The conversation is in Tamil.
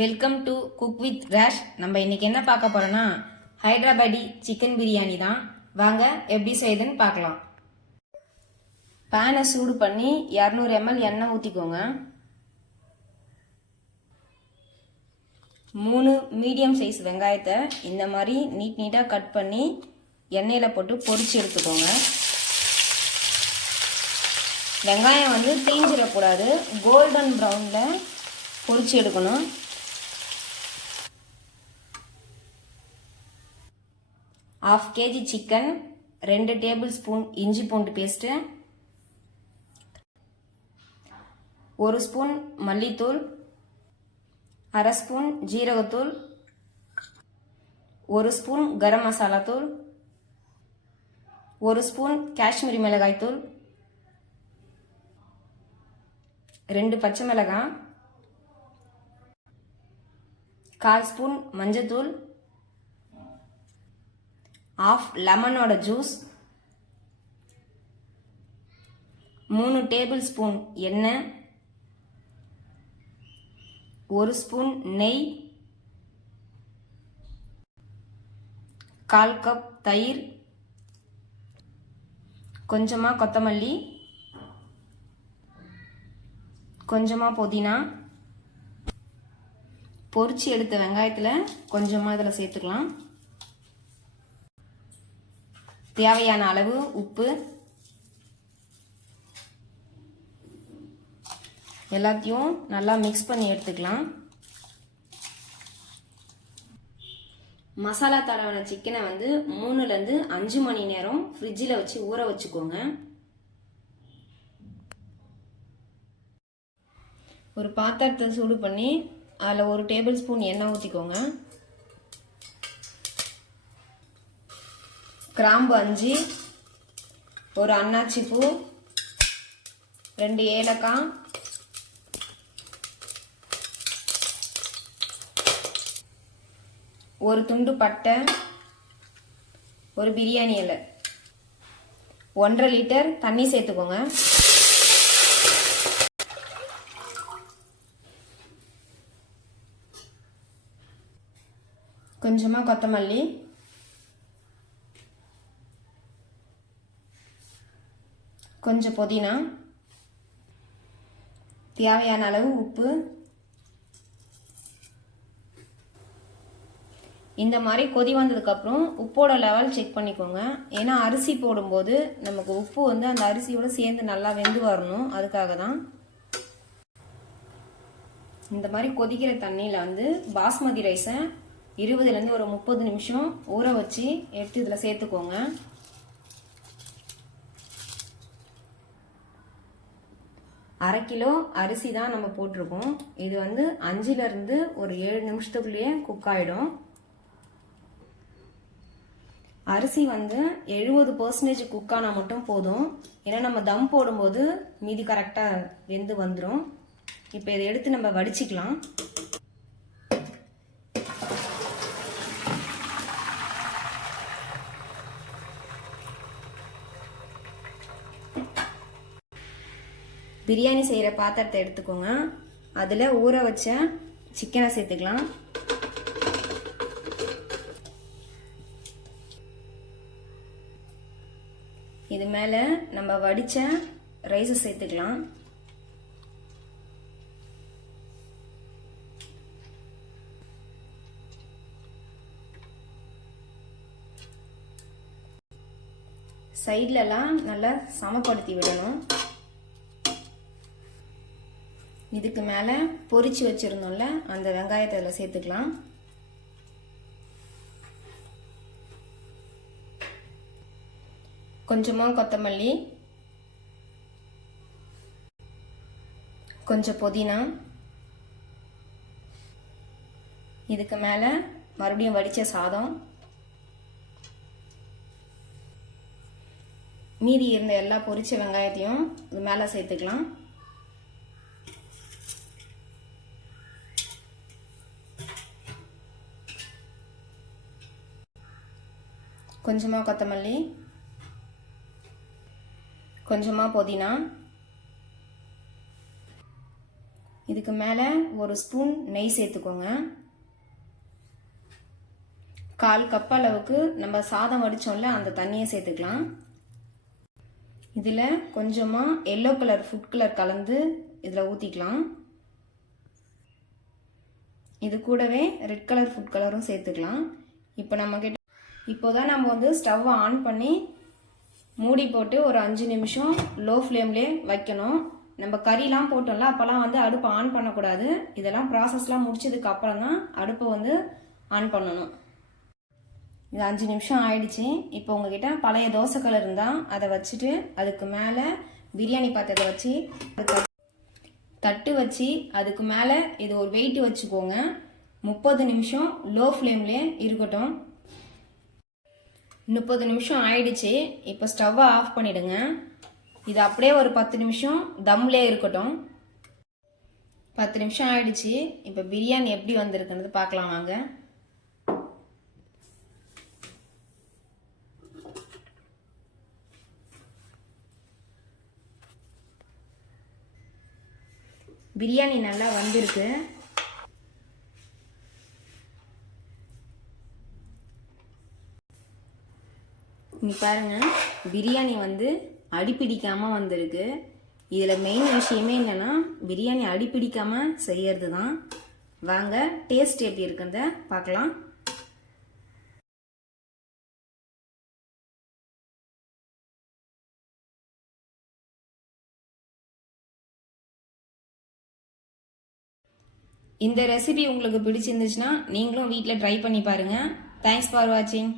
Welcome to cook with Resh. நம்ம இன்னைக்கு என்ன பார்க்க போறோம்னா ஹைதராபாடி சிக்கன் பிரியாணி தான். வாங்க எப்படி செய்யுதுன்னு பார்க்கலாம். பேனை சூடு பண்ணி 200 ml எண்ணெய் ஊற்றிக்கோங்க. 3 மீடியம் சைஸ் வெங்காயத்தை இந்த மாதிரி நீட்டாக கட் பண்ணி எண்ணெயில் போட்டு பொரிச்சு எடுத்துக்கோங்க. வெங்காயம் வந்து தீஞ்சிடக்கூடாது, கோல்டன் ப்ரௌனில் பொரிச்சு எடுக்கணும். 1/2 kg சிக்கன், 2 டேபிள் ஸ்பூன் இஞ்சி பூண்டு பேஸ்ட்டு, 1 ஸ்பூன் மல்லித்தூள், 1/2 ஸ்பூன் ஜீரகத்தூள், 1 ஸ்பூன் கரம் மசாலா தூள், 1 ஸ்பூன் காஷ்மீரி மிளகாய் தூள், 2 பச்சை மிளகாய், 1/4 ஸ்பூன் மஞ்சத்தூள், 1/2 லெமனோட ஜூஸ், 3 டேபிள் ஸ்பூன் எண்ணெய், 1 ஸ்பூன் நெய், 1/4 கப் தயிர், கொஞ்சமா கொத்தமல்லி, கொஞ்சமா புதினா, பொரிச்சு எடுத்த வெங்காயத்தில் கொஞ்சமா இதில் சேர்த்துக்கலாம். தேவையான அளவு உப்பு, எல்லாத்தையும் நல்லா மிக்ஸ் பண்ணி எடுத்துக்கலாம். மசாலா தடவின சிக்கனை வந்து 3லேருந்து 5 மணி நேரம் ஃப்ரிட்ஜில் வச்சு ஊற வச்சுக்கோங்க. ஒரு பாத்திரத்தை சூடு பண்ணி அதில் 1 டேபிள் ஸ்பூன் எண்ணெய் ஊற்றிக்கோங்க. கிராம்பு 5, ஒரு அன்னாச்சி பூ, 2 ஏலக்காய், ஒரு துண்டு பட்டை, ஒரு பிரியாணி இலை, 1.5 லிட்டர் தண்ணி சேர்த்துக்கோங்க. கொஞ்சமா கொத்தமல்லி, கொஞ்சம் புதினா, தேவையான அளவு உப்பு. இந்த மாதிரி கொதி வந்ததுக்கப்புறம் உப்போட லெவல் செக் பண்ணிக்கோங்க. ஏன்னா அரிசி போடும்போது நமக்கு உப்பு வந்து அந்த அரிசியோட சேர்ந்து நல்லா வெந்து வரணும், அதுக்காக தான். இந்த மாதிரி கொதிக்கிற தண்ணியில் வந்து பாஸ்மதி ரைஸை 20லேருந்து ஒரு 30 நிமிஷம் ஊற வச்சு எடுத்து இதில் சேர்த்துக்கோங்க. அரை கிலோ அரிசி தான் நம்ம போட்டிருக்கோம். இது வந்து 5லேருந்து ஒரு 7 நிமிஷத்துக்குள்ளேயே குக் ஆகிடும். அரிசி வந்து 70% குக் ஆனால் மட்டும் போதும். ஏன்னா நம்ம தம் போடும்போது மீதி கரெக்டாக வெந்து வந்துடும். இப்போ இதை எடுத்து நம்ம வடிச்சிக்கலாம். பிரியாணி செய்கிற பாத்திரத்தை எடுத்துக்கோங்க. அதில் ஊற வச்ச சிக்கனை சேர்த்துக்கலாம். இது மேலே நம்ம வடித்த ரைஸை சேர்த்துக்கலாம். சைட்லலாம் நல்லா சமப்படுத்தி விடணும். இதுக்கு மேலே பொரிச்சு வச்சிருந்தோம்ல அந்த வெங்காயத்தை அதில் சேர்த்துக்கலாம். கொஞ்சமாக கொத்தமல்லி, கொஞ்சம் புதினா, இதுக்கு மேலே மறுபடியும் வடித்த சாதம், மீதி இருந்த எல்லா பொரிச்ச வெங்காயத்தையும் இது மேலே சேர்த்துக்கலாம். கொஞ்சமாக கொத்தமல்லி, கொஞ்சமாக புதினா, இதுக்கு மேலே ஒரு ஸ்பூன் நெய் சேர்த்துக்கோங்க. 1/4 கப் அளவுக்கு நம்ம சாதம் வடித்தோம்ல அந்த தண்ணியை சேர்த்துக்கலாம். இதில் கொஞ்சமாக எல்லோ கலர் ஃபுட் கலர் கலந்து இதில் ஊற்றிக்கலாம். இது கூடவே ரெட் கலர் ஃபுட் கலரும் சேர்த்துக்கலாம். இப்போதான் நம்ம வந்து ஸ்டவ்வை ஆன் பண்ணி மூடி போட்டு ஒரு 5 நிமிஷம் லோ ஃப்ளேம்லேயே வைக்கணும். நம்ம கறிலாம் போட்டோம்ல அப்போல்லாம் வந்து அடுப்பை ஆன் பண்ணக்கூடாது. இதெல்லாம் ப்ராசஸ்லாம் முடிச்சதுக்கு அப்புறம் தான் அடுப்பை வந்து ஆன் பண்ணணும். இது 5 நிமிஷம் ஆயிடுச்சு. இப்போ உங்ககிட்ட பழைய தோசைக்கல் இருந்தால் அதை வச்சுட்டு அதுக்கு மேலே பிரியாணி பாத்திரத்தை வச்சு தட்டு வச்சு அதுக்கு மேலே இது ஒரு வெயிட் வச்சுக்கோங்க. 30 நிமிஷம் லோ ஃப்ளேம்லேயே இருக்கட்டும். 30 நிமிஷம் ஆயிடுச்சு. இப்போ ஸ்டவ்வை ஆஃப் பண்ணிடுங்க. இது அப்படியே ஒரு 10 நிமிஷம் தம்லே இருக்கட்டும். 10 நிமிஷம் ஆயிடுச்சு. இப்போ பிரியாணி எப்படி வந்திருக்குன்றது பார்க்கலாம் வாங்க. பிரியாணி நல்லா வந்திருக்கு. நீ பாருங்க, பிரியாணி வந்து அடிப்பிடிக்காம வந்திருக்கு. இதில் மெயின் விஷயமே என்னன்னா பிரியாணி அடிப்பிடிக்காம செய்யறது தான். வாங்க டேஸ்ட் எப்படி இருக்குன்றத பார்க்கலாம். இந்த ரெசிபி உங்களுக்கு பிடிச்சிருந்துச்சுன்னா நீங்களும் வீட்டில் ட்ரை பண்ணி பாருங்க. தேங்க்ஸ் ஃபார் வாட்சிங்.